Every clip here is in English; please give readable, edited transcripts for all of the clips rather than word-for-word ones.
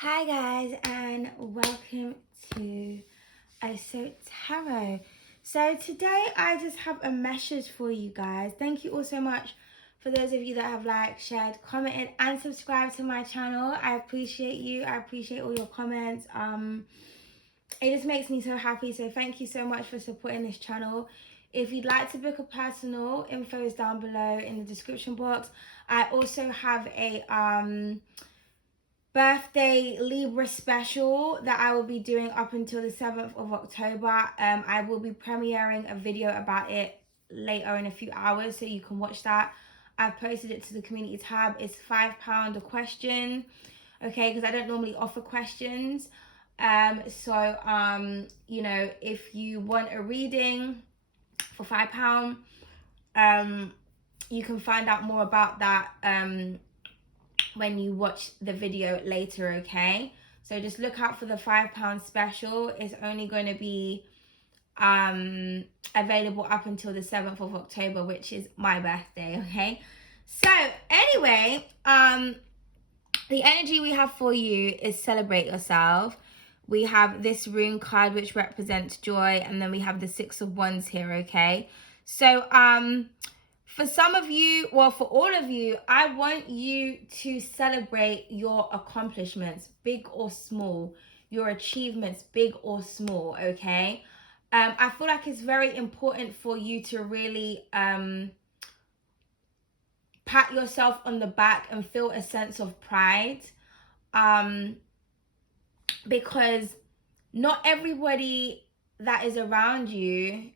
Hi guys, and welcome to So Tarot. So today I just have a message for you guys. Thank you all so much for those of you that have liked, shared, commented and subscribed to my channel. I appreciate you. I appreciate all your comments. It just makes me so happy. So thank you so much for supporting this channel. If you'd like to book a personal, info is down below in the description box. I also have a birthday Libra special that I will be doing up until the 7th of October. I will be premiering a video about it later in a few hours, so you can watch that. I've posted it to the community tab. It's £5 a question, okay, because I don't normally offer questions. You know, if you want a reading for £5, you can find out more about that when you watch the video later, okay? So just look out for the £5 special. It's only going to be available up until the 7th of October, which is my birthday, okay? So anyway, the energy we have for you is celebrate yourself. We have this rune card which represents joy, and then we have the 6 of Wands here, okay? So for some of you, well, for all of you, I want you to celebrate your accomplishments, big or small, your achievements, big or small, okay? I feel like it's very important for you to really pat yourself on the back and feel a sense of pride, because not everybody that is around you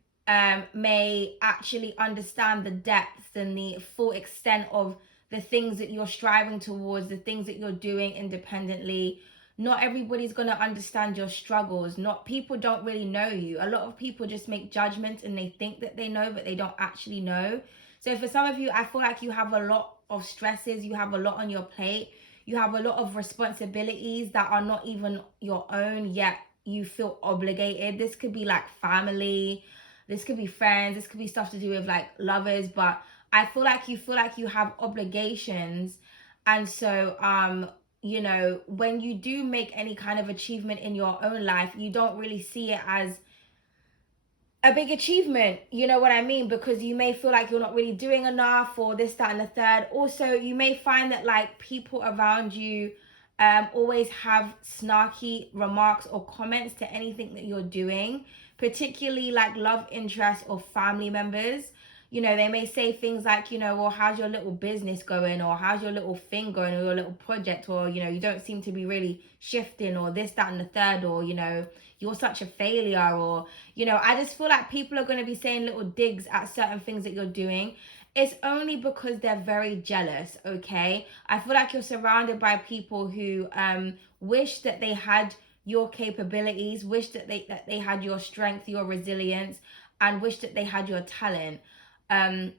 may actually understand the depth and the full extent of the things that you're striving towards, the things that you're doing independently. Not everybody's going to understand your struggles. Not people don't really know you. A lot of people just make judgments and they think that they know, but they don't actually know. So for some of you, I feel like you have a lot of stresses. You have a lot on your plate. You have a lot of responsibilities that are not even your own, yet you feel obligated. This could be like family. This could be friends. This could be stuff to do with like lovers. But I feel like you have obligations. And so, you know, when you do make any kind of achievement in your own life, you don't really see it as a big achievement, you know what I mean? Because you may feel like you're not really doing enough, or this, that, and the third. Also, you may find that like people around you always have snarky remarks or comments to anything that you're doing, particularly like love interests or family members. You know, they may say things like, you know, well, how's your little business going? Or how's your little thing going? Or your little project? Or, you know, you don't seem to be really shifting, or this, that, and the third. Or, you know, you're such a failure. Or, you know, I just feel like people are going to be saying little digs at certain things that you're doing. It's only because they're very jealous, okay? I feel like you're surrounded by people who wish that they had your capabilities, wish that they had your strength, your resilience, and wish that they had your talent. And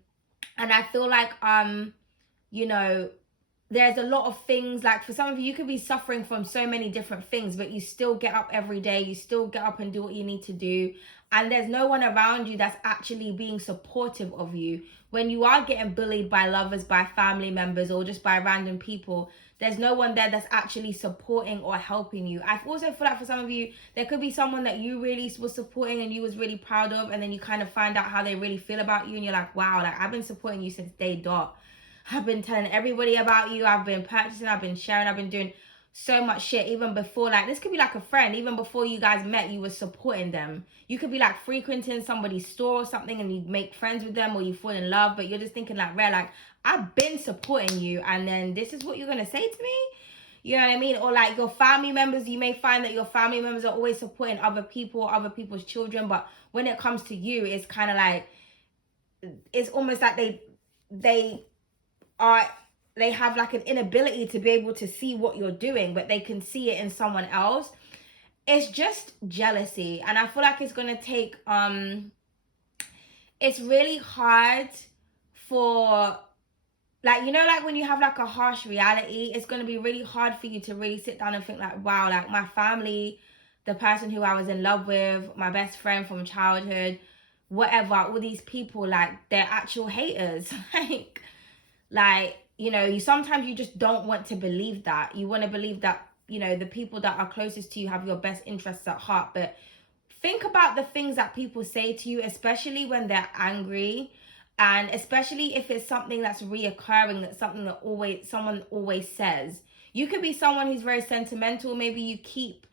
I feel like you know, there's a lot of things, like for some of you, you could be suffering from so many different things, but you still get up every day, you still get up and do what you need to do, and there's no one around you that's actually being supportive of you. When you are getting bullied by lovers, by family members, or just by random people, there's no one there that's actually supporting or helping you. I also feel like for some of you, there could be someone that you really was supporting and you was really proud of, and then you kind of find out how they really feel about you, and you're like, wow, like I've been supporting you since day dot. I've been telling everybody about you. I've been purchasing, I've been sharing, I've been doing so much shit even before. Like, this could be like a friend. Even before you guys met, you were supporting them. You could be like frequenting somebody's store or something, and you make friends with them, or you fall in love, but you're just thinking like, rare, like, I've been supporting you, and then this is what you're going to say to me? You know what I mean? Or like your family members, you may find that your family members are always supporting other people, other people's children, but when it comes to you, it's kind of like, it's almost like they have like an inability to be able to see what you're doing, but they can see it in someone else. It's just jealousy. And I feel like it's going to take it's really hard for, like, you know, like when you have like a harsh reality, it's going to be really hard for you to really sit down and think like, wow, like my family, the person who I was in love with, my best friend from childhood, whatever, all these people, like, they're actual haters. like, you know, you sometimes you just don't want to believe that. You want to believe that the people that are closest to you have your best interests at heart. But think about the things that people say to you, especially when they're angry, and especially if it's something that's reoccurring, that's something that someone always says. You could be someone who's very sentimental. Maybe you keep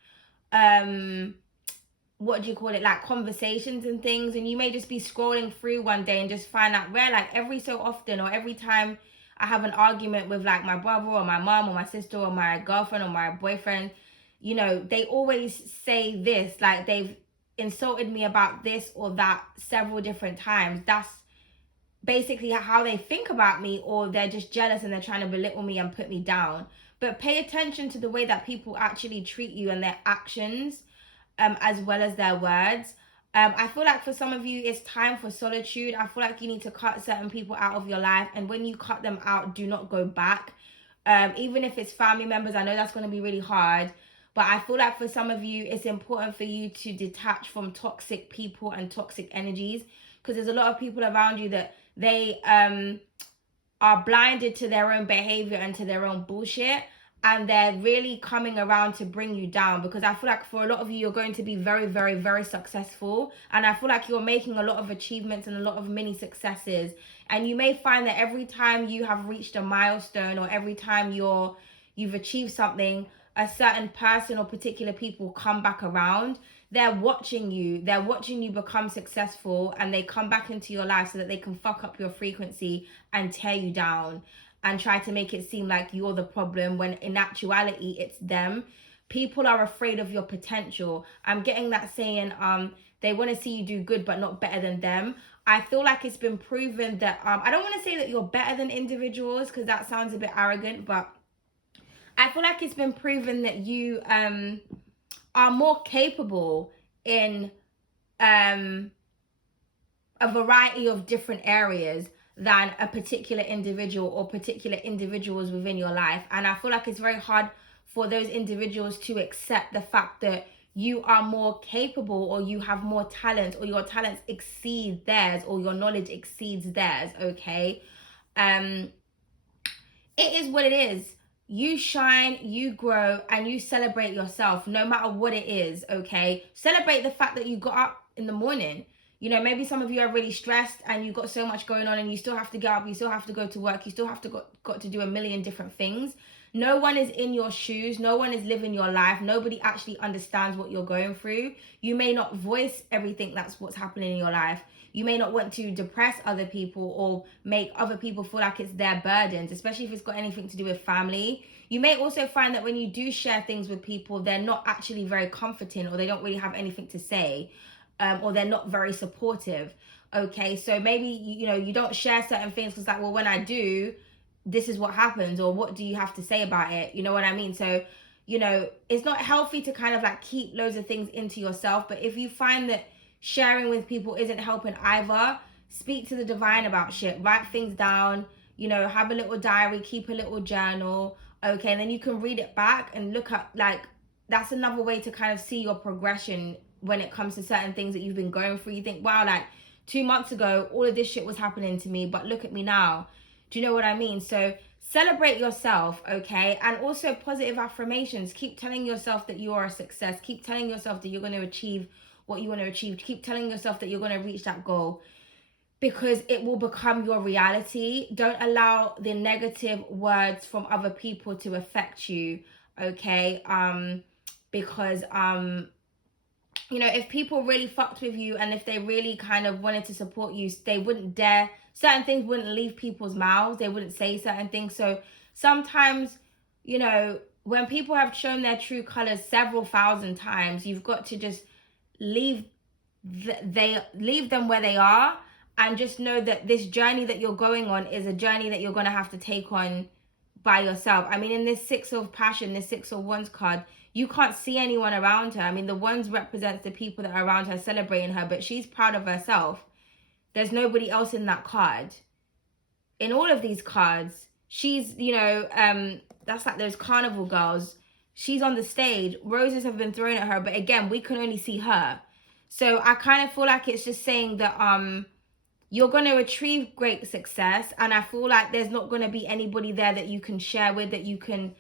what do you call it, like conversations and things, and you may just be scrolling through one day and just find out where, like, every so often or every time I have an argument with like my brother or my mom or my sister or my girlfriend or my boyfriend, they always say this, like they've insulted me about this or that several different times. That's basically how they think about me, or they're just jealous and they're trying to belittle me and put me down. But pay attention to the way that people actually treat you and their actions, as well as their words. I feel like for some of you, it's time for solitude. I feel like you need to cut certain people out of your life. And when you cut them out, do not go back. Even if it's family members, I know that's going to be really hard. But I feel like for some of you, it's important for you to detach from toxic people and toxic energies. Because there's a lot of people around you that they are blinded to their own behavior and to their own bullshit. And they're really coming around to bring you down, because I feel like for a lot of you, you're going to be very, very, very successful. And I feel like you're making a lot of achievements and a lot of mini successes. And you may find that every time you have reached a milestone, or every time you've achieved something, a certain person or particular people come back around. They're watching you. They're watching you become successful, and they come back into your life so that they can fuck up your frequency and tear you down and try to make it seem like you're the problem, when in actuality it's them. People are afraid of your potential. I'm getting that saying, they want to see you do good but not better than them. I feel like it's been proven that I don't want to say that you're better than individuals, because that sounds a bit arrogant, but I feel like it's been proven that you are more capable in a variety of different areas than a particular individual or particular individuals within your life. And I feel like it's very hard for those individuals to accept the fact that you are more capable, or you have more talent, or your talents exceed theirs, or your knowledge exceeds theirs. Okay, it is what it is. You shine, you grow, and you celebrate yourself no matter what it is. Okay, celebrate the fact that you got up in the morning. Maybe some of you are really stressed and you've got so much going on, and you still have to get up, you still have to go to work, you still have to got to do a million different things. No one is in your shoes. No one is living your life. Nobody actually understands what you're going through. You may not voice everything that's what's happening in your life. You may not want to depress other people or make other people feel like it's their burdens, especially if it's got anything to do with family. You may also find that when you do share things with people, they're not actually very comforting, or they don't really have anything to say. Or they're not very supportive. Okay, so maybe you don't share certain things because, like, well, when I do, this is what happens, or what do you have to say about it? You know what I mean? So it's not healthy to kind of like keep loads of things into yourself. But if you find that sharing with people isn't helping either, speak to the divine about shit. Write things down. Have a little diary, keep a little journal. Okay, and then you can read it back and look at, like, that's another way to kind of see your progression when it comes to certain things that you've been going through. You think, wow, like 2 months ago, all of this shit was happening to me, but look at me now. Do you know what I mean? So celebrate yourself, okay? And also positive affirmations. Keep telling yourself that you are a success. Keep telling yourself that you're going to achieve what you want to achieve. Keep telling yourself that you're going to reach that goal, because it will become your reality. Don't allow the negative words from other people to affect you, okay? Because if people really fucked with you, and if they really kind of wanted to support you, they wouldn't dare, certain things wouldn't leave people's mouths. They wouldn't say certain things. So sometimes, when people have shown their true colors several thousand times, you've got to just leave them where they are, and just know that this journey that you're going on is a journey that you're going to have to take on by yourself. I mean, in this Six of Passion, this Six of Wands card, you can't see anyone around her. I mean, the Wands represents the people that are around her celebrating her, but she's proud of herself. There's nobody else in that card. In all of these cards, she's, that's like those carnival girls. She's on the stage. Roses have been thrown at her, but again, we can only see her. So I kind of feel like it's just saying that you're going to achieve great success, and I feel like there's not going to be anybody there that you can share with, that you can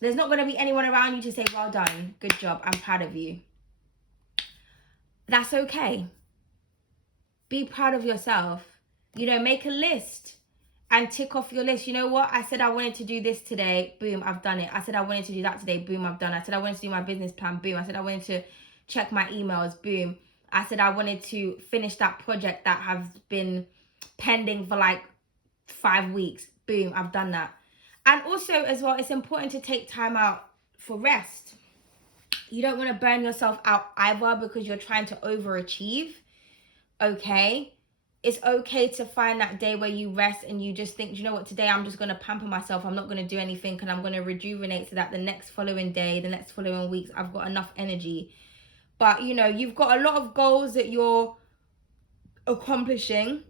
There's not going to be anyone around you to say, well done, good job, I'm proud of you. That's okay. Be proud of yourself. You know, make a list and tick off your list. You know what? I said I wanted to do this today. Boom, I've done it. I said I wanted to do that today. Boom, I've done it. I said I wanted to do my business plan. Boom. I said I wanted to check my emails. Boom. I said I wanted to finish that project that has been pending for like 5 weeks. Boom, I've done that. And also as well, it's important to take time out for rest. You don't want to burn yourself out either because you're trying to overachieve. Okay? It's okay to find that day where you rest and you just think, you know what, today I'm just going to pamper myself. I'm not going to do anything, and I'm going to rejuvenate so that the next following day, the next following weeks, I've got enough energy. But, you know, you've got a lot of goals that you're accomplishing,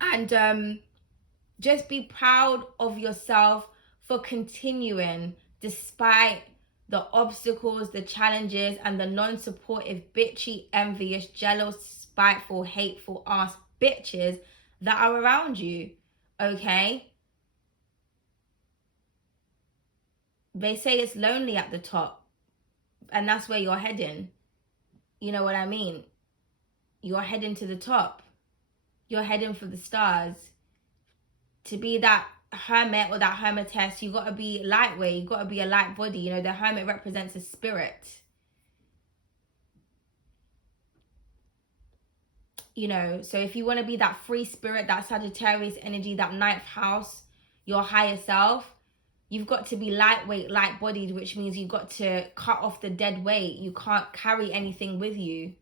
and just be proud of yourself for continuing despite the obstacles, the challenges, and the non-supportive, bitchy, envious, jealous, spiteful, hateful ass bitches that are around you. Okay? They say it's lonely at the top, and that's where you're heading. You know what I mean? You're heading to the top. You're heading for the stars. To be that hermit or that hermitess, you got to be lightweight. You got to be a light body. You know, the hermit represents a spirit. You know, so if you want to be that free spirit, that Sagittarius energy, that ninth house, your higher self, you've got to be lightweight, light-bodied, which means you've got to cut off the dead weight. You can't carry anything with you.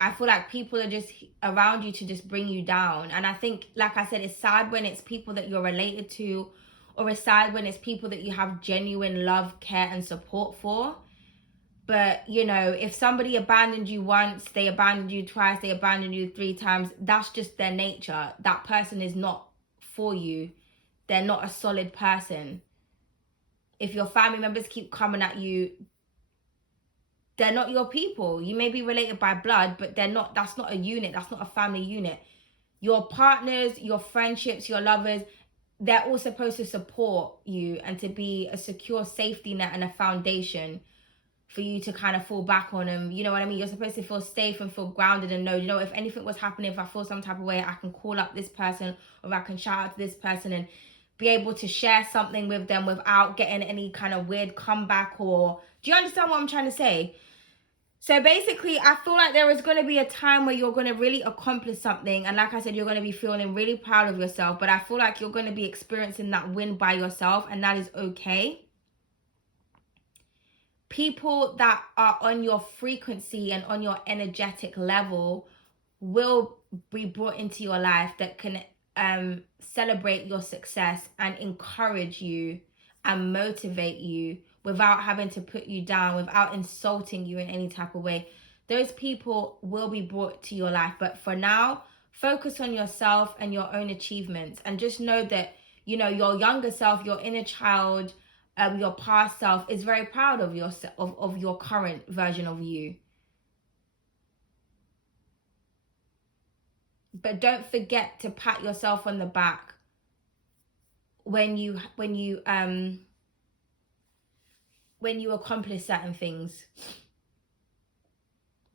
I feel like people are just around you to just bring you down. And I think, like I said, it's sad when it's people that you're related to, or it's sad when it's people that you have genuine love, care, and support for. But, you know, if somebody abandoned you once, they abandoned you twice, they abandoned you 3 times, that's just their nature. That person is not for you. They're not a solid person. If your family members keep coming at you, they're not your people. You may be related by blood, but they're not. That's not a unit. That's not a family unit. Your partners, your friendships, your lovers, they're all supposed to support you and to be a secure safety net and a foundation for you to kind of fall back on them. You know what I mean? You're supposed to feel safe and feel grounded and know, you know, if anything was happening, if I feel some type of way, I can call up this person, or I can shout out to this person and be able to share something with them without getting any kind of weird comeback. Or do you understand what I'm trying to say? So basically, I feel like there is going to be a time where you're going to really accomplish something. And like I said, you're going to be feeling really proud of yourself. But I feel like you're going to be experiencing that win by yourself. And that is okay. People that are on your frequency and on your energetic level will be brought into your life that can celebrate your success and encourage you and motivate you without having to put you down, without insulting you in any type of way. Those people will be brought to your life. But for now, focus on yourself and your own achievements. And just know that, you know, your younger self, your inner child, your past self is very proud of your current version of you. But don't forget to pat yourself on the back when you accomplish certain things.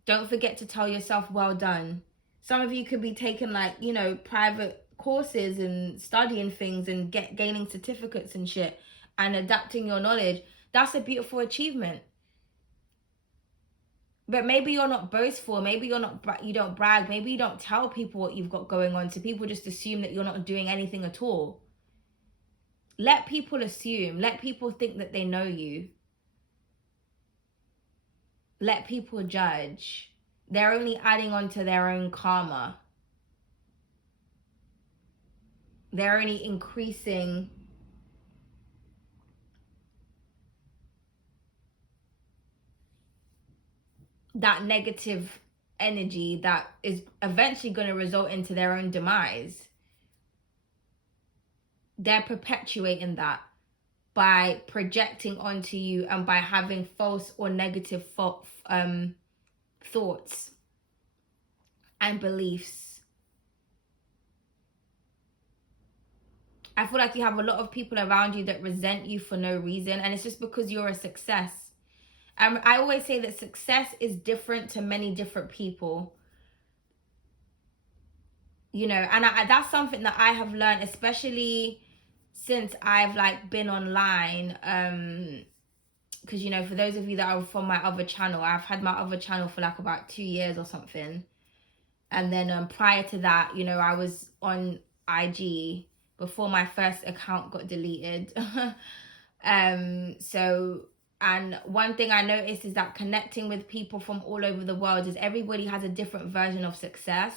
Don't forget to tell yourself, well done. Some of you could be taking, like, you know, private courses and studying things and gaining certificates and shit and adapting your knowledge. That's a beautiful achievement. But maybe you're not boastful. Maybe you don't brag. Maybe you don't tell people what you've got going on. So people just assume that you're not doing anything at all. Let people assume. Let people think that they know you. Let people judge. They're only adding on to their own karma. They're only increasing that negative energy that is eventually going to result into their own demise. They're perpetuating that by projecting onto you and by having false or negative thoughts and beliefs. I feel like you have a lot of people around you that resent you for no reason, and it's just because you're a success. I always say that success is different to many different people, you know, and that's something that I have learned, especially since I've like been online. Because, you know, for those of you that are from my other channel, I've had my other channel for like about 2 years or something. And then prior to that, you know, I was on IG before my first account got deleted. So, and one thing I noticed is that connecting with people from all over the world is everybody has a different version of success.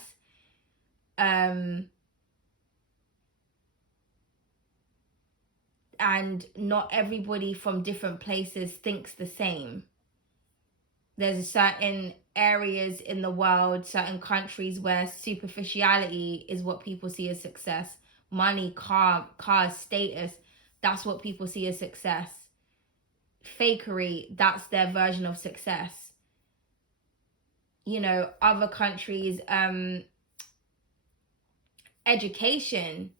And not everybody from different places thinks the same. There's certain areas in the world, certain countries where superficiality is what people see as success. Money, cars, status, that's what people see as success. Fakery, that's their version of success. You know, other countries, education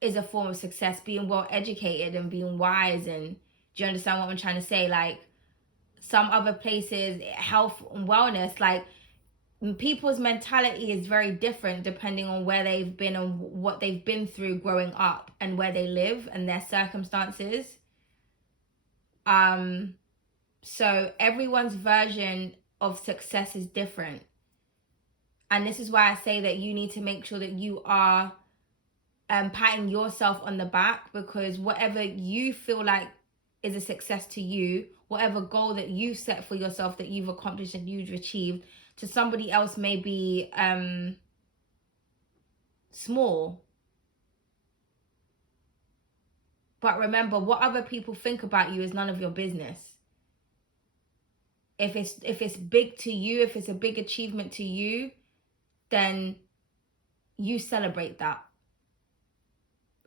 is a form of success, being well educated and being wise. And do you understand what I'm trying to say? Like, some other places, health and wellness, like, people's mentality is very different depending on where they've been and what they've been through growing up and where they live and their circumstances. So everyone's version of success is different. And this is why I say that you need to make sure that you are patting yourself on the back, because whatever you feel like is a success to you, whatever goal that you've set for yourself that you've accomplished and you've achieved, to somebody else may be small. But remember, what other people think about you is none of your business. If it's big to you, if it's a big achievement to you, then you celebrate that.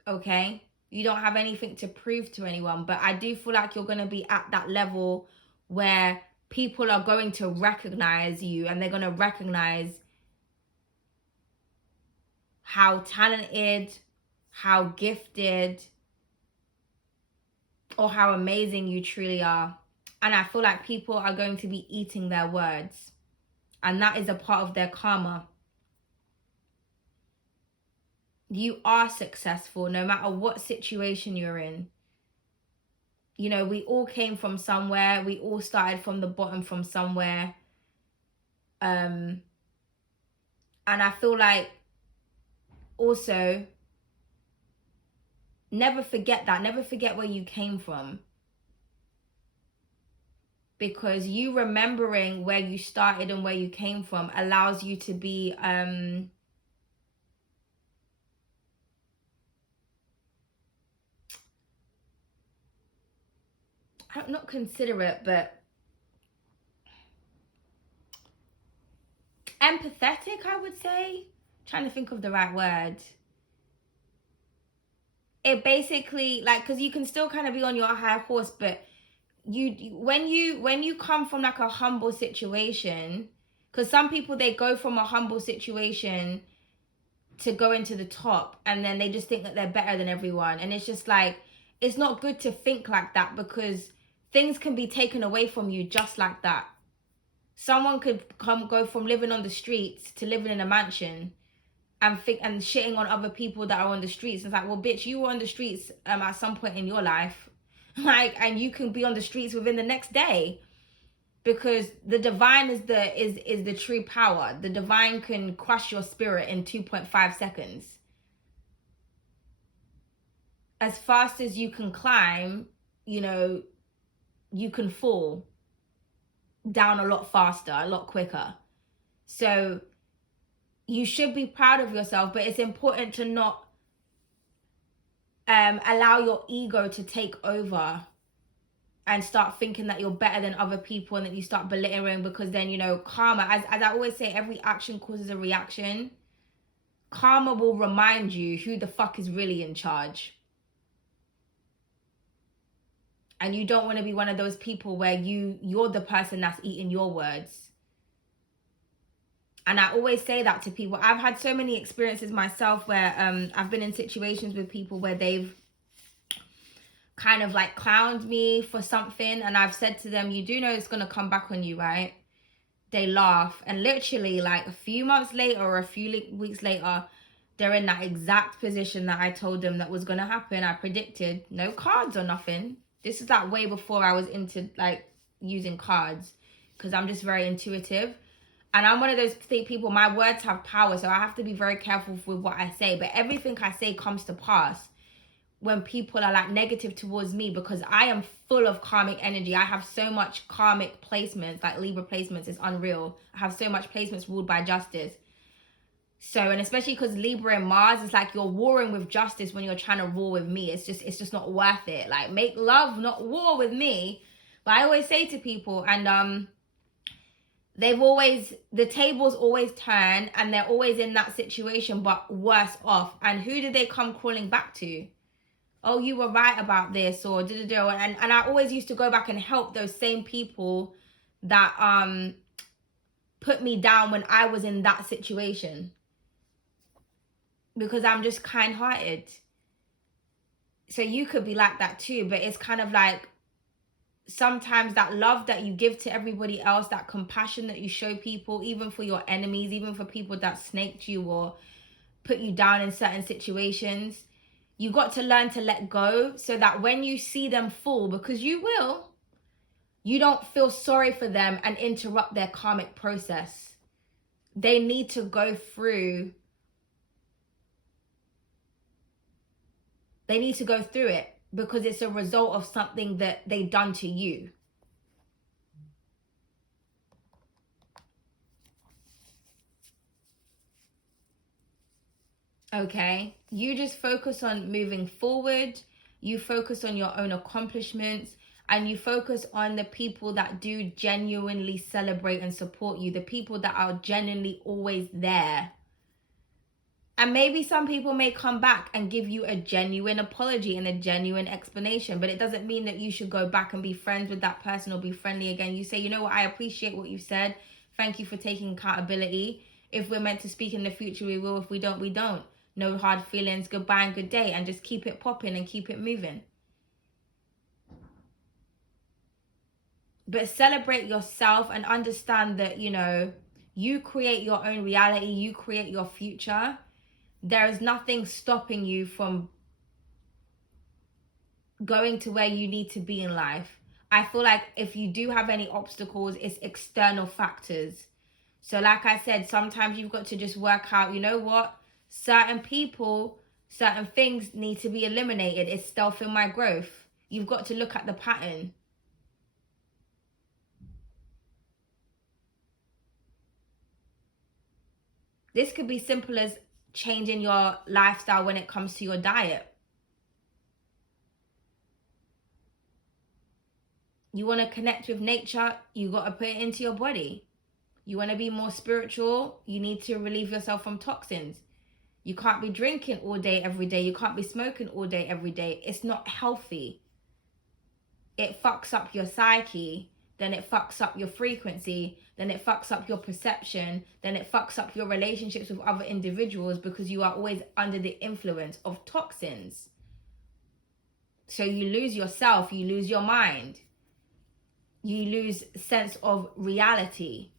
Okay? You don't have anything to prove to anyone, but I do feel like you're going to be at that level where people are going to recognize you, and they're going to recognize how talented, how gifted, or how amazing you truly are. And I feel like people are going to be eating their words, and that is a part of their karma. You are successful no matter what situation you're in. You know, we all came from somewhere. We all started from the bottom from somewhere. And I feel like also, never forget that. Never forget where you came from. Because you remembering where you started and where you came from allows you to be not considerate, but empathetic, I would say. Trying to think of the right word. It basically, like, because you can still kind of be on your high horse, but when you come from like a humble situation, because some people, they go from a humble situation to go into the top, and then they just think that they're better than everyone, and it's just like, it's not good to think like that, because things can be taken away from you just like that. Someone could go from living on the streets to living in a mansion, and shitting on other people that are on the streets. It's like, well, bitch, you were on the streets at some point in your life, like, and you can be on the streets within the next day, because the divine is the true power. The divine can crush your spirit in 2.5 seconds. As fast as you can climb, you know, you can fall down a lot faster, a lot quicker. So you should be proud of yourself, but it's important to not allow your ego to take over and start thinking that you're better than other people, and that you start belittling, because then, you know, karma, as I always say, every action causes a reaction. Karma will remind you who the fuck is really in charge. And you don't want to be one of those people where you're the person that's eating your words. And I always say that to people. I've had so many experiences myself where I've been in situations with people where they've kind of like clowned me for something, and I've said to them, you do know it's going to come back on you, right? They laugh, and literally like a few months later or a few weeks later, they're in that exact position that I told them that was going to happen. I predicted. No cards or nothing. This is like way before I was into like using cards, because I'm just very intuitive. And I'm one of those people, my words have power, so I have to be very careful with what I say. But everything I say comes to pass when people are like negative towards me, because I am full of karmic energy. I have so much karmic placements, like Libra placements, it's unreal. I have so much placements ruled by justice. So, and especially because Libra and Mars, it's like you're warring with justice when you're trying to war with me. It's just not worth it. Like, make love, not war with me. But I always say to people, and the tables always turn, and they're always in that situation, but worse off. And who did they come crawling back to? Oh, you were right about this, or da-da-da. And I always used to go back and help those same people that put me down when I was in that situation, because I'm just kind-hearted. So you could be like that too, but it's kind of like sometimes that love that you give to everybody else, that compassion that you show people, even for your enemies, even for people that snaked you or put you down in certain situations, you got to learn to let go, so that when you see them fall, because you will, you don't feel sorry for them and interrupt their karmic process. They need to go through. They need to go through it because it's a result of something that they've done to you. Okay? You just focus on moving forward. You focus on your own accomplishments. And you focus on the people that do genuinely celebrate and support you. The people that are genuinely always there. And maybe some people may come back and give you a genuine apology and a genuine explanation. But it doesn't mean that you should go back and be friends with that person or be friendly again. You say, you know what, I appreciate what you said. Thank you for taking accountability. If we're meant to speak in the future, we will. If we don't, we don't. No hard feelings. Goodbye and good day. And just keep it popping and keep it moving. But celebrate yourself and understand that, you know, you create your own reality. You create your future. There is nothing stopping you from going to where you need to be in life. I feel like if you do have any obstacles, it's external factors. So like I said, sometimes you've got to just work out, you know what? Certain people, certain things need to be eliminated. It's stealth in my growth. You've got to look at the pattern. This could be simple as changing your lifestyle when it comes to your diet. You want to connect with nature, you got to put it into your body. You want to be more spiritual, you need to relieve yourself from toxins. You can't be drinking all day, every day. You can't be smoking all day, every day. It's not healthy. It fucks up your psyche. Then it fucks up your frequency. Then it fucks up your perception. Then it fucks up your relationships with other individuals, because you are always under the influence of toxins. So you lose yourself. You lose your mind. You lose sense of reality.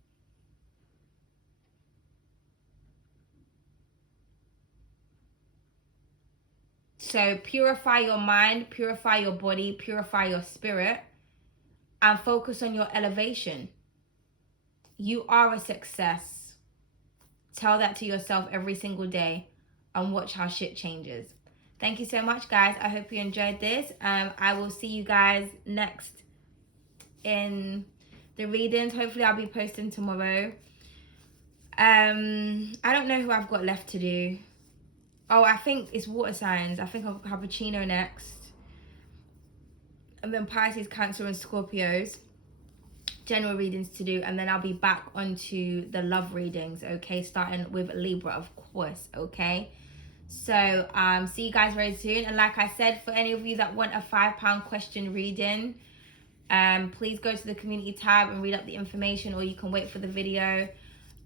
So purify your mind, purify your body, purify your spirit, and focus on your elevation. You are a success. Tell that to yourself every single day and watch how shit changes. Thank you so much, guys. I hope you enjoyed this. I will see you guys next in the readings. Hopefully I'll be posting tomorrow. I don't know who I've got left to do. Oh, I think it's water signs. I think I'll have Cappuccino next. And then Pisces, Cancer, and Scorpios. General readings to do. And then I'll be back onto the love readings, okay? Starting with Libra, of course, okay? So, see you guys very soon. And like I said, for any of you that want a £5 question reading, please go to the community tab and read up the information, or you can wait for the video.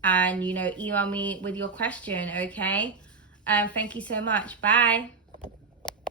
and, email me with your question, okay? Thank you so much. Bye.